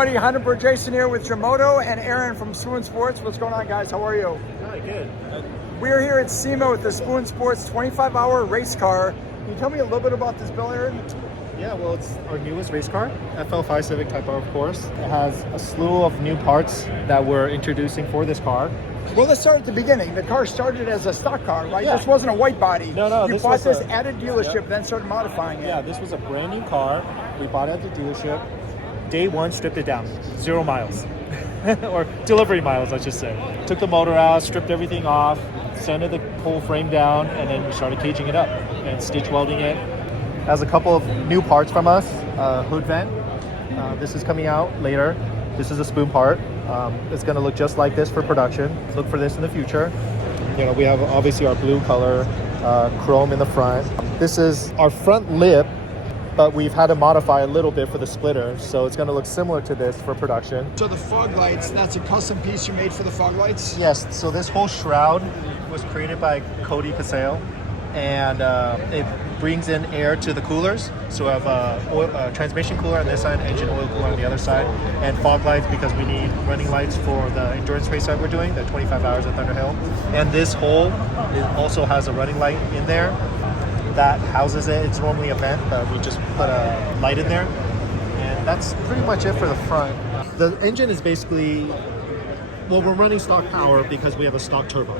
everybody, HondaPro Jason here with Jamoto and Aaron from Spoon Sports. What's going on, guys? How are you? Hi, good. We're here at SEMA with the Spoon Sports 25-hour race car. Can you tell me a little bit about this, Bill, Aaron? Yeah, well, it's our newest race car, FL5 Civic Type R, of course. It has a slew of new parts that we're introducing for this car. Well, let's start at the beginning. The car started as a stock car, right? Yeah. This wasn't a white body. No, you this bought was this a- at a dealership, then started modifying it. Yeah, this was a brand new car. We bought it at the dealership. Day one, stripped it down, 0 miles. Or delivery miles, I should say. Took the motor out, stripped everything off, sanded the whole frame down, and then we started caging it up and stitch welding it. Has a couple of new parts from us, hood vent. This is coming out later. This is a spoon part. It's going to look just like this for production. Look for this in the future. You know, we have obviously our blue color, chrome in the front. This is our front lip, but we've had to modify a little bit for the splitter, so it's going to look similar to this for production. So the fog lights, that's a custom piece you made for the fog lights? Yes, so this whole shroud was created by Cody Paseo, and it brings in air to the coolers. So we have a transmission cooler on this side, engine oil cooler on the other side, and fog lights because we need running lights for the endurance race that we're doing, the 25 hours at Thunderhill. And this hole, it also has a running light in there that houses it. It's normally a vent, but we just put a light in there. And that's pretty much it for the front. The engine is basically, well, we're running stock power because we have a stock turbo.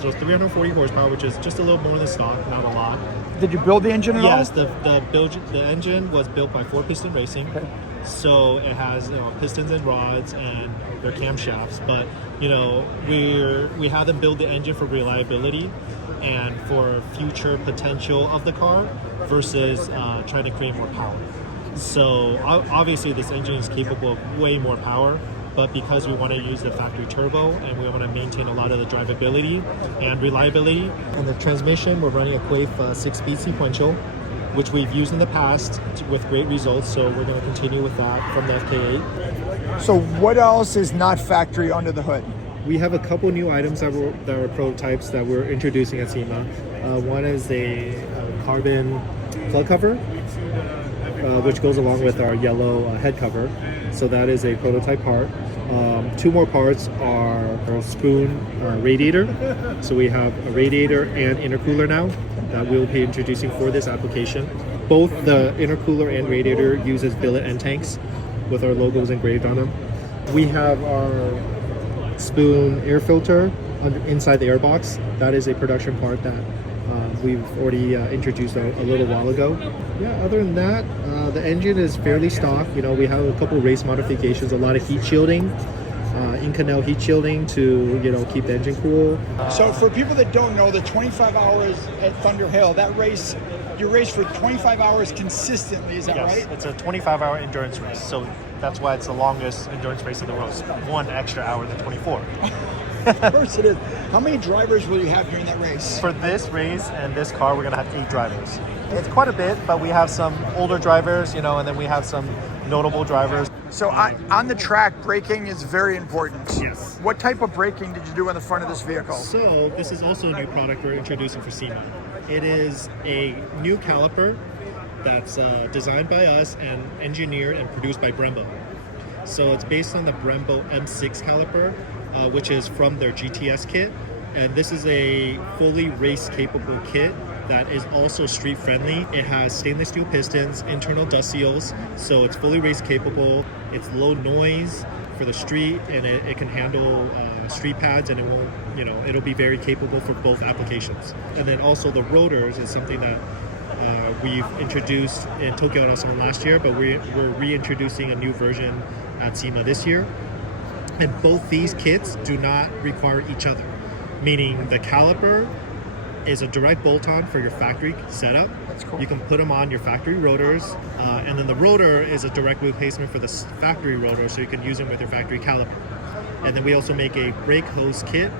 So it's 340 horsepower, which is just a little more than stock, not a lot. Did you build the engine at all? Yes, the engine was built by 4Piston Racing. Okay. So it has pistons and rods and their camshafts, but we had them build the engine for reliability and for future potential of the car versus trying to create more power. So obviously this engine is capable of way more power, but because we want to use the factory turbo and we want to maintain a lot of the drivability and reliability. And the transmission, we're running a Quaife 6-speed sequential, which we've used in the past with great results, so we're going to continue with that from the FK8. So what else is not factory under the hood? We have a couple new items that are prototypes that we're introducing at SEMA. One is a carbon plug cover, which goes along with our yellow head cover. So that is a prototype part. Two more parts are our spoon radiator. So we have a radiator and intercooler now that we'll be introducing for this application. Both the intercooler and radiator uses billet end tanks with our logos engraved on them. We have our spoon air filter inside the airbox. That is a production part that we've already introduced a little while ago. Yeah, other than that, the engine is fairly stock. We have a couple race modifications, a lot of heat shielding, in-canal heat shielding to keep the engine cool. So for people that don't know, the 25 hours at Thunderhill, that race, you race for 25 hours consistently, is that Yes, right? it's a 25-hour endurance race, so that's why it's the longest endurance race in the world. It's 1 extra hour than 24. Of course it is. How many drivers will you have during that race? For this race and this car, we're going to have 8 drivers. It's quite a bit, but we have some older drivers, and then we have some notable drivers. So on the track, braking is very important. Yes. What type of braking did you do on the front of this vehicle? So this is also a new product we're introducing for SEMA. It is a new caliper that's designed by us and engineered and produced by Brembo. So it's based on the Brembo M6 caliper, which is from their GTS kit. And this is a fully race-capable kit that is also street-friendly. It has stainless steel pistons, internal dust seals, so it's fully race-capable. It's low noise for the street, and it can handle street pads, and it won't, it'll be very capable for both applications. And then also the rotors is something that we've introduced in Tokyo Auto last year, but we're reintroducing a new version at SEMA this year. And both these kits do not require each other, meaning the caliper is a direct bolt-on for your factory setup. That's cool. You can put them on your factory rotors, and then the rotor is a direct replacement for the factory rotor, so you can use them with your factory caliper. And then we also make a brake hose kit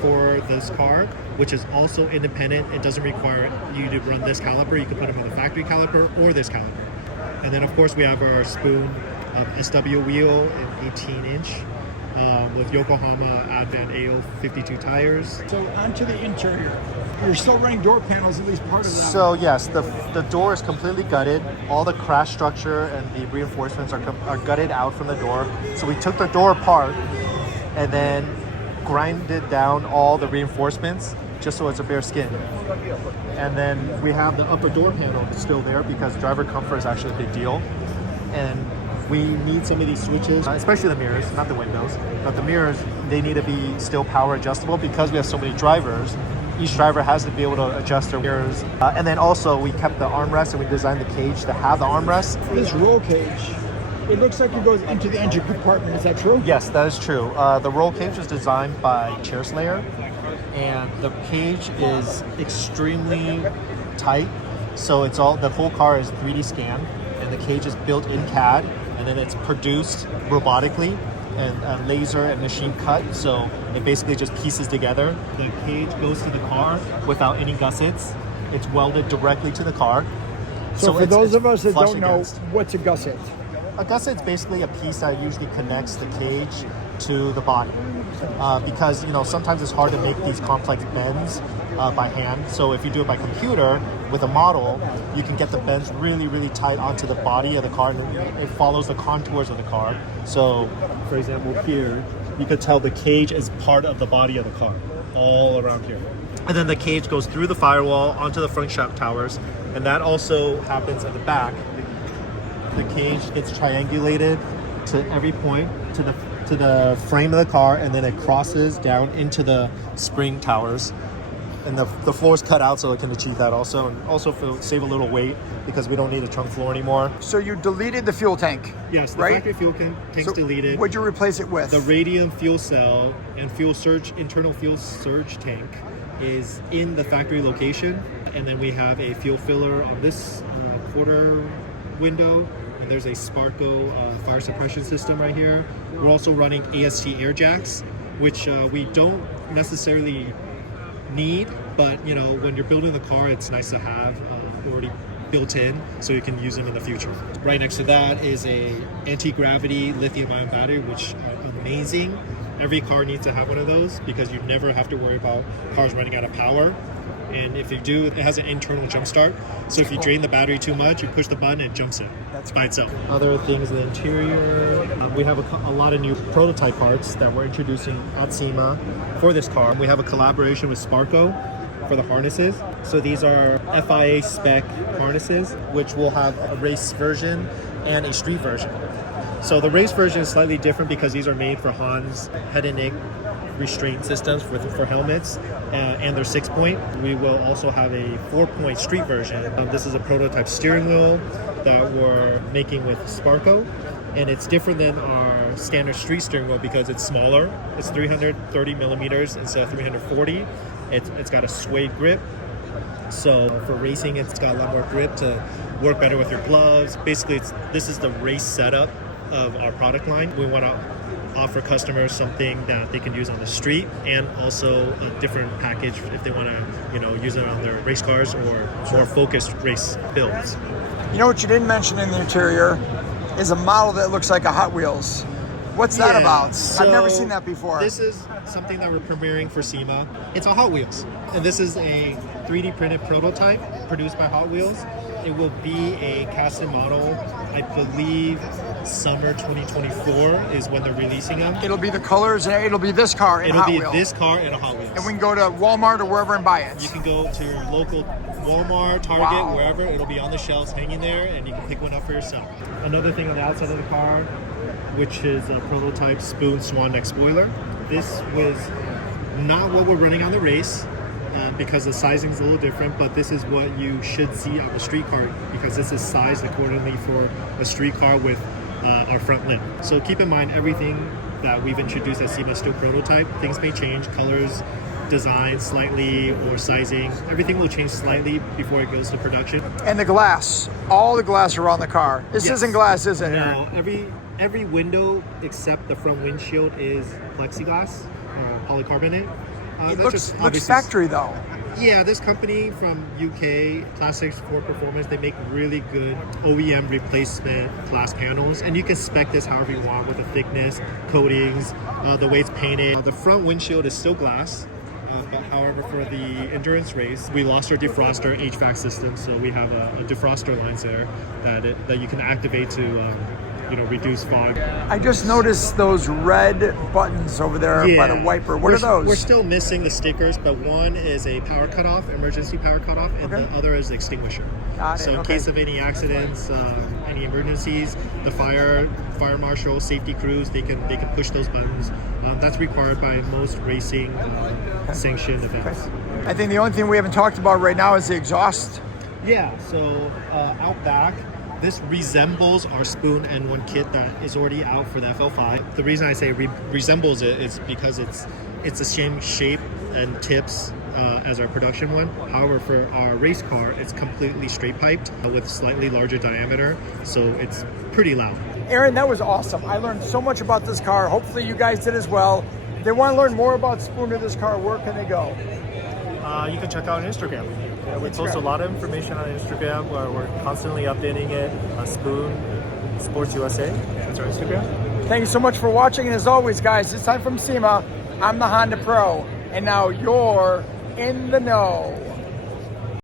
for this car, which is also independent. It doesn't require you to run this caliper. You can put them on the factory caliper or this caliper. And then of course we have our spoon SW wheel, an 18-inch with Yokohama Advan AO52 tires. So onto the interior. You're still running door panels, at least part of that. So yes, the door is completely gutted. All the crash structure and the reinforcements are gutted out from the door. So we took the door apart and then grinded down all the reinforcements just so it's a bare skin. And then we have the upper door panel still there because driver comfort is actually a big deal. And we need some of these switches, especially the mirrors, not the windows, but the mirrors, they need to be still power adjustable because we have so many drivers. Each driver has to be able to adjust their mirrors. And then also we kept the armrest and we designed the cage to have the armrest. This roll cage, it looks like it goes into the engine compartment. Is that true? Yes, that is true. The roll cage was designed by Chair Slayer, and the cage is extremely tight. So it's all, the whole car is 3D scanned, and the cage is built in CAD, and then it's produced robotically and laser and machine cut, so it basically just pieces together. The cage goes to the car without any gussets. It's welded directly to the car. So for those of us that flush don't know, against. what's a gusset? A gusset's basically a piece that usually connects the cage to the body. Because sometimes it's hard to make these complex bends by hand. So if you do it by computer with a model, you can get the bends really, really tight onto the body of the car, and it follows the contours of the car. So, for example, here you could tell the cage is part of the body of the car, all around here. And then the cage goes through the firewall onto the front shaft towers, and that also happens at the back. The cage gets triangulated to every point to the frame of the car, and then it crosses down into the spring towers. And the floor is cut out so it can achieve that also, and also save a little weight because we don't need a trunk floor anymore. So you deleted the fuel tank. Yes, the right? factory fuel tank's deleted. What'd you replace it with? The radium fuel cell and internal fuel surge tank is in the factory location, and then we have a fuel filler on this quarter window, and there's a Sparco fire suppression system right here. We're also running AST air jacks, which we don't necessarily need, but when you're building the car, it's nice to have already built in so you can use them in the future. Right next to that is a anti-gravity lithium-ion battery, which are amazing. Every car needs to have one of those because you never have to worry about cars running out of power. And if you do, it has an internal jump start. So if you drain the battery too much, you push the button and it jumps in by itself. Other things in the interior, we have a lot of new prototype parts that we're introducing at SEMA for this car. We have a collaboration with Sparco for the harnesses. So these are FIA spec harnesses, which will have a race version and a street version. So the race version is slightly different because these are made for Hans head and neck restraint systems for helmets, and they're 6-point. We will also have a 4-point street version. This is a prototype steering wheel that we're making with Sparco, and it's different than our standard street steering wheel because it's smaller. It's 330 millimeters instead of 340. It's got a suede grip, so for racing it's got a lot more grip to work better with your gloves. Basically, this is the race setup of our product line. We want to offer customers something that they can use on the street, and also a different package if they want to use it on their race cars or more focused race builds. What you didn't mention in the interior is a model that looks like a Hot Wheels. What's that about? So I've never seen that before. This is something that we're premiering for SEMA. It's a Hot Wheels, and this is a 3D printed prototype produced by Hot Wheels. It will be a casted model, I believe summer 2024 is when they're releasing them. It'll be the colors, and it'll be this car in Hot Wheels. It'll be this car in a Hot Wheels. And we can go to Walmart or wherever and buy it. You can go to your local Walmart, Target, wherever. It'll be on the shelves hanging there, and you can pick one up for yourself. Another thing on the outside of the car, which is a prototype spoon swan neck spoiler. This was not what we're running on the race, because the sizing is a little different, but this is what you should see on the street car because this is sized accordingly for a street car with our front lip. So keep in mind everything that we've introduced at SEMA is still prototype. Things may change, colors, design slightly, or sizing. Everything will change slightly before it goes to production. And the glass, all the glass around the car. This isn't glass, is it? No, every window except the front windshield is plexiglass, polycarbonate. It looks factory though. Yeah, this company from UK, Plastics for Performance, they make really good OEM replacement glass panels, and you can spec this however you want with the thickness, coatings, the way it's painted. The front windshield is still glass, but however, for the endurance race, we lost our defroster HVAC system, so we have a defroster lines there that you can activate to reduce fog. I just noticed those red buttons over there by the wiper. What are those? We're still missing the stickers, but one is a power cutoff, emergency power cutoff, and the other is the extinguisher. Got it, so in case of any accidents, any emergencies, the fire marshal, safety crews, they can push those buttons. That's required by most racing sanctioned events. I think the only thing we haven't talked about right now is the exhaust. Yeah, so out back, this resembles our Spoon N1 kit that is already out for the FL5. The reason I say resembles it is because it's the same shape and tips as our production one. However, for our race car, it's completely straight piped with slightly larger diameter, so it's pretty loud. Aaron, that was awesome. I learned so much about this car. Hopefully you guys did as well. If they want to learn more about Spoon or this car, where can they go? You can check out on Instagram. We post a lot of information on Instagram where we're constantly updating it. Spoon Sports USA. That's our Instagram. Thank you so much for watching. And as always, guys, it's time from SEMA. I'm the Honda Pro. And now you're in the know.